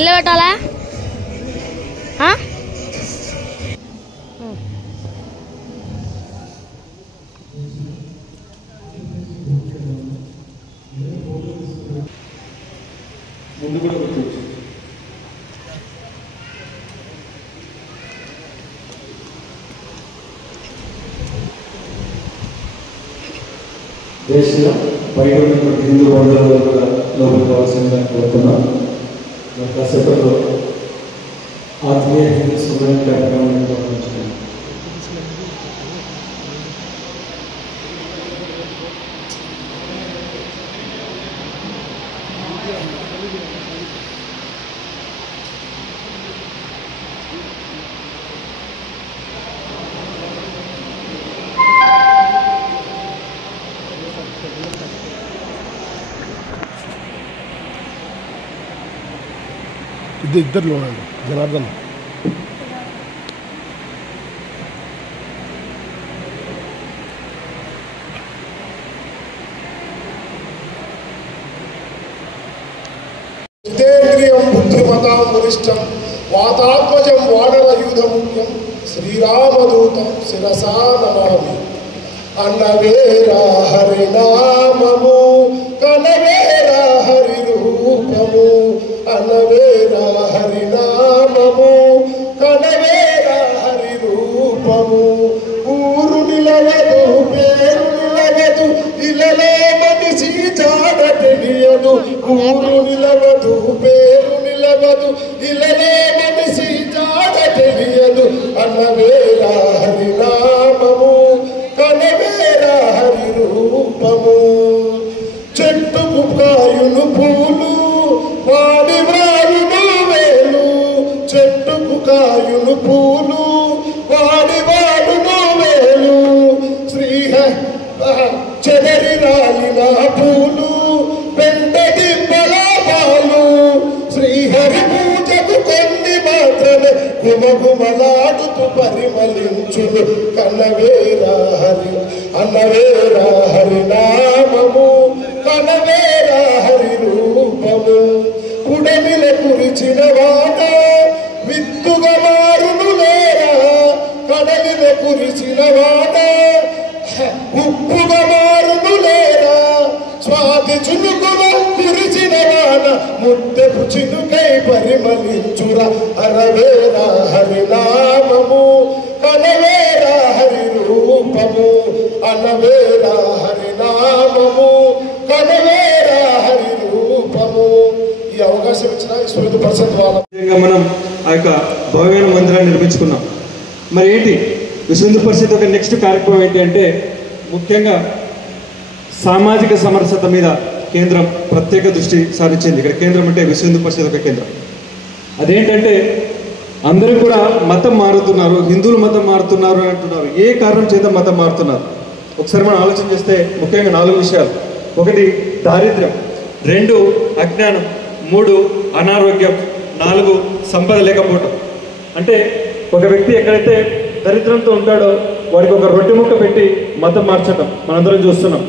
ఇల్లు పెట్టాలా? దేశంలో బయట ఉన్నటువంటి హిందూ బంధువులు కూడా లోపలికి కావాల్సిందిగా కోరుతున్నాం. కాసేపట్లో ఆత్మీయ హిందూ స్మరణ కార్యక్రమాన్ని ప్రారంభించుకున్నాం. ఇద్దరు చూడండి జనార్దన్ జితేంద్రియం బుద్ధిమతాం వరిష్టం వాతాత్మజం వానరయూధముఖ్యం శ్రీరామదూతం శిరసా నమామి. అన్నవేరా హరినామము కనవేరా హరి రూపము అన్నవేరా హరినామము కనవేరా హరి రూపము. ఊరు నిలవదు పేరు నిలవదు ఇలలో మనిషి జాడ తెలియదు. ఊరు నిలవదు పేరు నిలవదు ఇలలో మనిషి జాడ తెలియదు. అన్నవేరా హరినామము కనవేరా హరి రూపము. చెట్టుకు కాయును పూలు వాడి వాయును వేలు. చెట్టుకు కాయును పూలు వాడి వాడును వేలు. చెదరి రాలిన పూలు పెంటది బలాలు. శ్రీహరి పూజకు కొన్ని మాత్రమే గుమగుమలాడుతూ పరిమళించును. కన్నవేరా హరి అన్నవేరా హరినామము కనవేరా హరి రూపము. కుడమిల కురిచిన వాన విత్తుగా మారును లేరా. కడలిన కురిచిన వాన ఉప్పుగా మారును లేరా. స్వాతి చునుకున కురిచిన వాన ముద్దెపు చినుకై పరిమళించురా. అరవేరా హరినామము కనవేరా హరి రూపము అన్నవేరా హరినామము కనవేరా హరి రూపము. ఈ అవకాశం ఇచ్చిన స్మృతి పరిషత్ వాళ్ళ మనం ఆ యొక్క భవ్యమైన మందిరాన్ని నిర్మించుకున్నాం. మరి ఏంటి విశ్వ హిందూ పరిషత్ యొక్క నెక్స్ట్ కార్యక్రమం ఏంటి అంటే ముఖ్యంగా సామాజిక సమరసత మీద కేంద్రం ప్రత్యేక దృష్టి సారించింది. ఇక్కడ కేంద్రం అంటే విశ్వ హిందూ పరిషత్ యొక్క కేంద్రం. అదేంటంటే అందరూ కూడా మతం మారుతున్నారు, హిందువులు మతం మారుతున్నారు అని అంటున్నారు. ఏ కారణం చేత మతం మారుతున్నారు ఒకసారి మనం ఆలోచన చేస్తే ముఖ్యంగా 4 విషయాలు. 1 దారిద్ర్యం, 2 అజ్ఞానం, 3 అనారోగ్యం, 4 సంపద లేకపోవటం. అంటే ఒక వ్యక్తి ఎక్కడైతే దరిద్రంతో ఉంటాడో వాడికి ఒక రొట్టె ముక్క పెట్టి మతం మార్చడం మనందరం చూస్తున్నాం.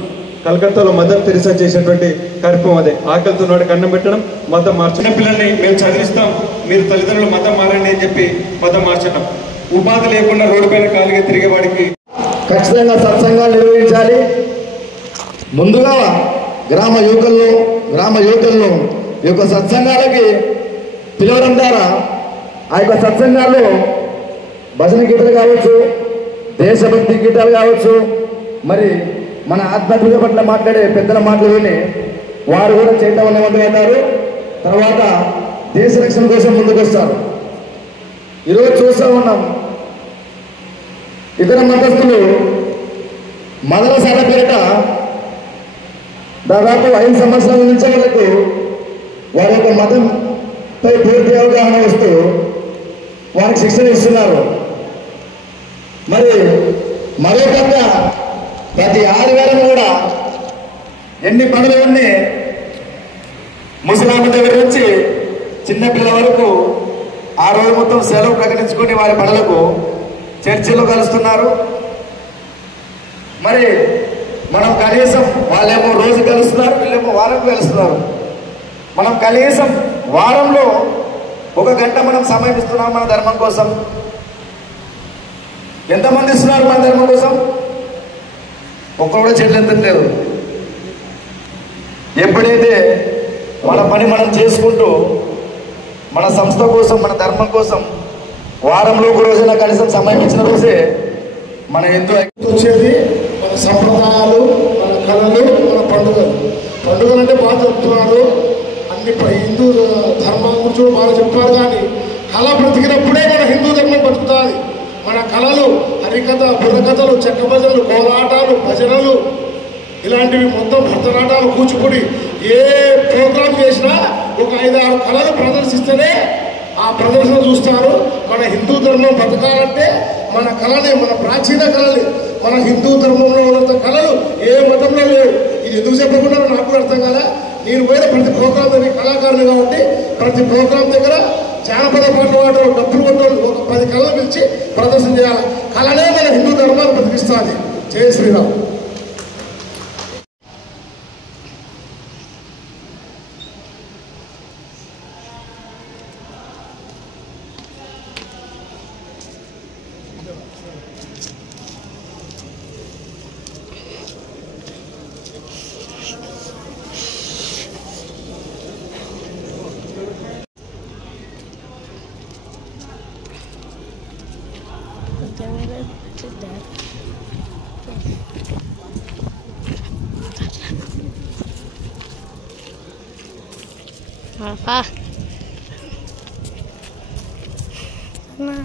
కలకత్తాలో మదర్ తెరిసా చేసినటువంటి కార్యక్రమం అదే. ఆకలితో వాడికి అన్నం పెట్టడం, మతం మార్చడం. పిల్లల్ని మేము చదివిస్తాం, మీరు తల్లిదండ్రులు మతం మారండి అని చెప్పి మతం మార్చడం. ఉపాధి లేకుండా రోడ్డు పైన కాలిగా తిరిగే వాడికి ఖచ్చితంగా సత్సంగాలు నిర్వహించాలి. ముందుగా గ్రామ యువకులను ఈ యొక్క సత్సంగాలకి పిలవడం ద్వారా ఆ యొక్క సత్సంగాల్లో భజన గీతాలు కావచ్చు, దేశభక్తి గీతాలు కావచ్చు, మరి మన ఆధ్యాత్మిక పట్ల మాట్లాడే పెద్దల మాటలు విని వారు కూడా చైతన్యవంతులవుతారు. తర్వాత దేశ రక్షణ కోసం ముందుకు వస్తారు. ఈరోజు చూస్తూ ఉన్నాం ఇతర మతస్థులు మదరసాల పేరిట దాదాపు 5 సంవత్సరాల నుంచి వాళ్ళకు వారి యొక్క మతంపై పూర్తి అవగాహన వస్తూ వారికి శిక్షణ ఇస్తున్నారు. మరి మరో పక్క ప్రతి ఆదివారం కూడా ఎన్ని పనులు ఉన్ని ముసలామ దగ్గర నుంచి చిన్నపిల్లల వరకు ఆ రోజు మొత్తం సెలవు ప్రకటించుకుని వారి పనులకు చర్చిలో కలుస్తున్నారు. మరి మనం కనీసం వాళ్ళేమో రోజు కలుస్తున్నారు, వీళ్ళేమో వారం కలుస్తున్నారు. మనం కనీసం వారంలో 1 గంట మనం సమయం ఇస్తున్నాం మన ధర్మం కోసం. ఎంతమంది ఇస్తున్నారు మన ధర్మం కోసం? ఒక్కరు కూడా చేతులు ఎత్తట్లేదు. ఎప్పుడైతే మన పని మనం చేసుకుంటూ మన సంస్థ కోసం మన ధర్మం కోసం వారంలో 1 రోజైనా కనీసం సమయం ఇచ్చిన రోజే మన ఎంతో వచ్చేది మన సంప్రదాయాలు, మన కళలు, మన పండుగలు. పండుగలు అంటే బాగా చెప్తున్నారు, అన్ని హిందూ ధర్మం గురించి బాగా చెప్తారు. కానీ కళ బ్రతికినప్పుడే మన హిందూ ధర్మం బతుకుతుంది. మన కళలు, హరికథ, బుర్రకథలు, చెక్క భజనలు, కోలాటాలు, భజనలు, ఇలాంటివి మొత్తం భరతనాట్యాలు, కూచిపూడి, ఏ ప్రోగ్రాం చేసినా ఒక 5-6 కళలు ప్రదర్శిస్తేనే ఆ ప్రదర్శన చూస్తారు. మన హిందూ ధర్మం బతకాలంటే మన కళని, మన ప్రాచీన కళని, మన హిందూ ధర్మంలో ఉన్నంత కళలు ఏ మతంలో లేవు. ఇది ఎందుకు చెప్పకుండా నాకు కూడా అర్థం కాలే. నేను పోయిన ప్రతి ప్రోగ్రాం దగ్గర కళాకారులు కాబట్టి ప్రతి ప్రోగ్రాం దగ్గర జానపద పాటలు పాడటం, డబ్బులు కొట్టడం, ఒక 10 కళలు పిలిచి ప్రదర్శన చేయాలి. కళనే మన హిందూ ధర్మాన్ని బతికిస్తుంది. జయ శ్రీరామ్. Apa? Nah,